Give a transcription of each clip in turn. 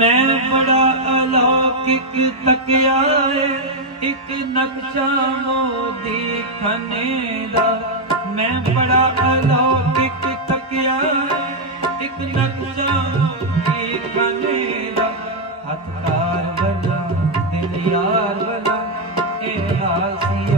ਮੈਂ ਬੜਾ ਅਲੌਕਿਕ ਤਕਿਆ ਏ, ਇੱਕ ਨਕਸ਼ਾ ਮੋਦੀ ਖਨੇ ਦਾ। ਮੈਂ ਬੜਾ ਅਲੌਕਿਕ ਤਕਿਆ ਇੱਕ ਨਕਸ਼ਾ ਮੋਦੀ ਖਨੇ ਦਾ। ਹੱਥਕਾਰ ਬਲਾ ਦਿਲ ਯਾਰ ਬਲਾ ਇਹ ਹਾਸੀ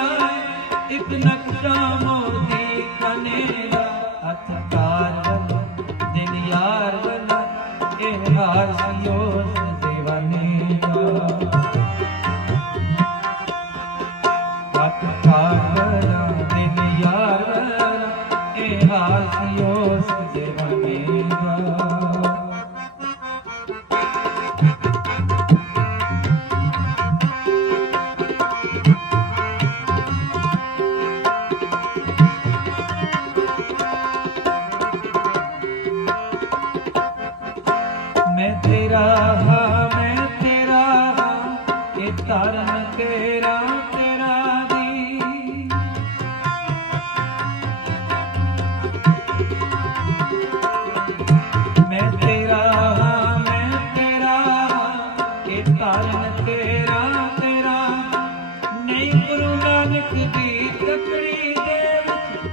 ਤਕਿਆ ਏ, ਇੱਕ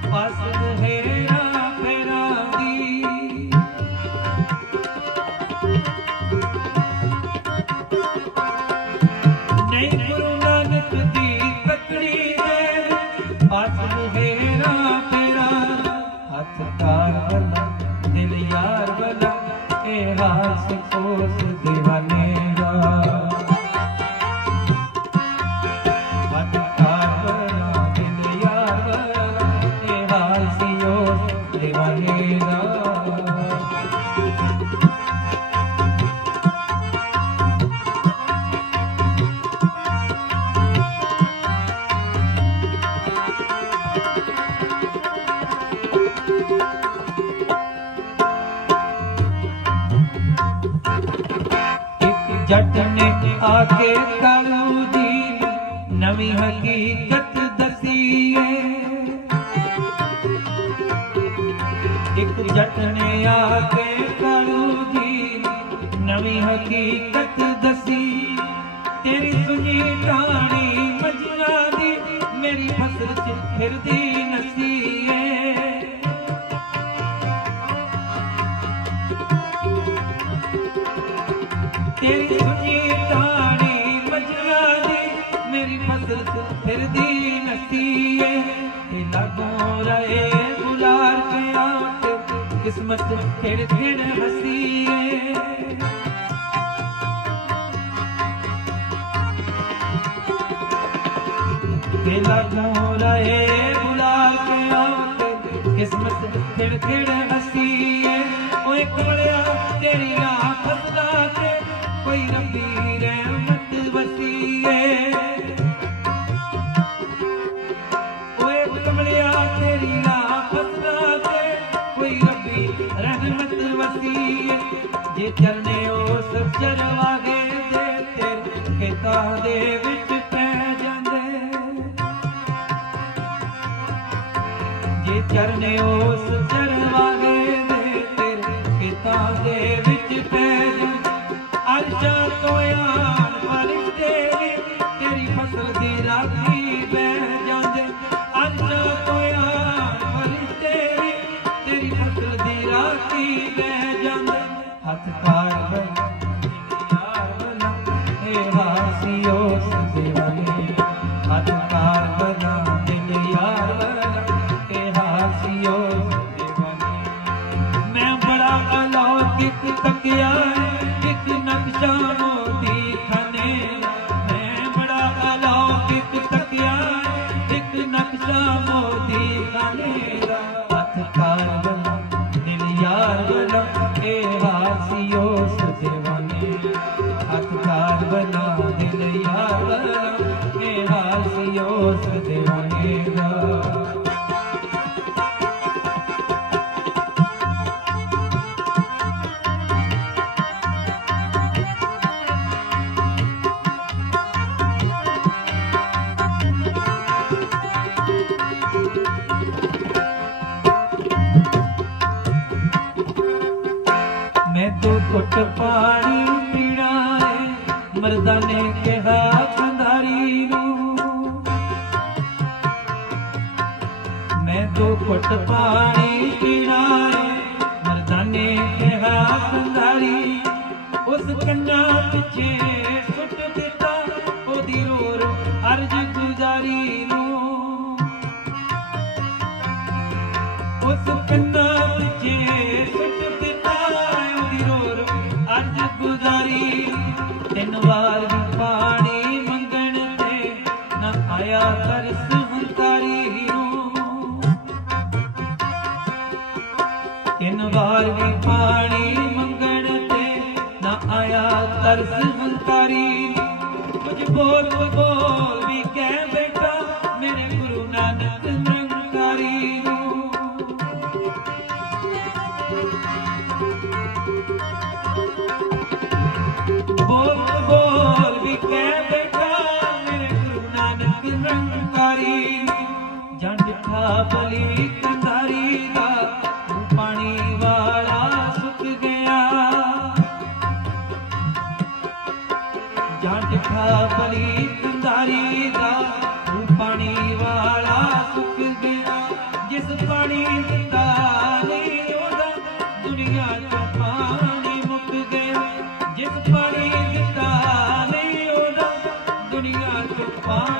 ਵਿੱਚ ਫਸ ਜੱਟ ਨੇ ਆ ਕੇ ਕਾਲੂ ਦੀ ਨਵੀਂ ਹਕੀਕਤ ਦਸੀ ਇੱਕ ਜੱਟ ਨੇ ਆ ਕੇ ਕਾਲੂ ਦੀ ਨਵੀਂ ਹਕੀਕਤ ਦਸੀ। ਤੇਰੀ ਸੁਣੀ ਟਾਣੀ ਮਜਨਾ ਦੀ, ਮੇਰੀ ਫਸਲ ਚ ਫਿਰਦੀ ਤੇਰੀ ਸੁਣੀ ਟਾਣੀ ਮਜਨਾ ਦੀ, ਮੇਰੀ ਫਸਲ ਫਿਰਦੀ ਨਸੀ ਤੇ ਲਾਗੋਂ ਰਹੇ ਗੁਲਾਰ ਕੇ ਕਿਸਮਤ ਖੇੜ ਖੇੜ ਹਸੀ ਤੇ ਲਾਗੋਂ ਰਹੇ ਗੁਲਾਰ ਕੇ ਕਿਸਮਤ ਖੇੜ ਖੇੜ ਹਸੀ ਓਏ ਕੋਲਿਆ ਵਸੀਏ ਜੇ ਚਰਨੇ ਉਸ ਚਰਵਾਗੇ ਦੇ ਤੇਰੇ, ਖੇਤਾਂ ਦੇ ਵਿੱਚ ਪੈ ਜਾਂਦੇ। ਜੇ ਚਰਨੇ ਉਸ ਚਰਵਾਗੇ ਦੇ ਤੇਰੇ, ਖੇਤਾਂ ਦੇ ਵਿੱਚ ਪੈ ਜਾਣ ਅਰਸ਼ਾਂ ਤੋਂ ਹੱਥ ਮਰਦਾਂ ਨੇ ਕਿਹਾ ਖੰਧਾਰੀ ਨੂੰ, ਮੈਂ ਦੋ ਘੁੱਟ ਪਾਣੀ ਪੀਣਾ ਏ। ਨੇ ਕਿਹਾ ਖੰਧਾਰੀ ਉਸ ਕੰਨਾਂ ਪਿੱਛੇ ਬੋਲ ਬੋਲ ਵੀ ਕਹਿ ਬੈਠਾ ਮੇਰੇ ਗੁਰੂ ਨਾਨਕ ਨਿਰੰਕਾਰੀ ਨੂੰ ਬੋਲ ਬੋਲ ਵੀ ਕਹਿ ਬੈਠਾ ਮੇਰੇ ਗੁਰੂ ਨਾਨਕ ਨਿਰੰਕਾਰੀ ਜੰਡ ਠਾ ਬਲੀ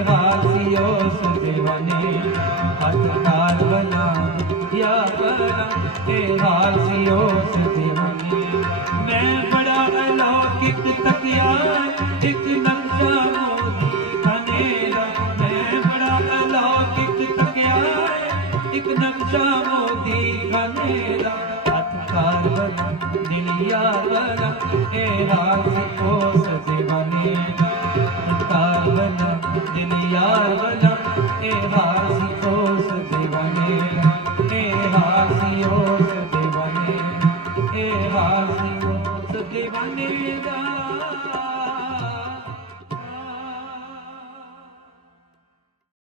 ਇਹ ਹਾਲ ਹੱਥ ਕਾਰ ਬਣਾ ਯਾਰ ਬਣਾ ਇਹ ਹਾਲ ਸੀ ਮੈਂ ਬੜਾ ਅਲੌਕਿਕ ਤਕਿਆ ਇੱਕ ਨਕਸ਼ਾ ਮੋਦੀ ਖਾਨੇ ਮੈਂ ਬੜਾ ਅਲੌਕਿਕ ਤਕਿਆ ਇੱਕ ਨਕਸ਼ਾ ਮੋਤੀ ਖਾਨੇ ਦਾ ਹੱਥ ਕਾਰ ਬਣਾ ਦਿਲ ਯਾਰ ਬਣਾ ਇਹ ਹਾਲ ਸੀ ਉਸ ಯಾವನ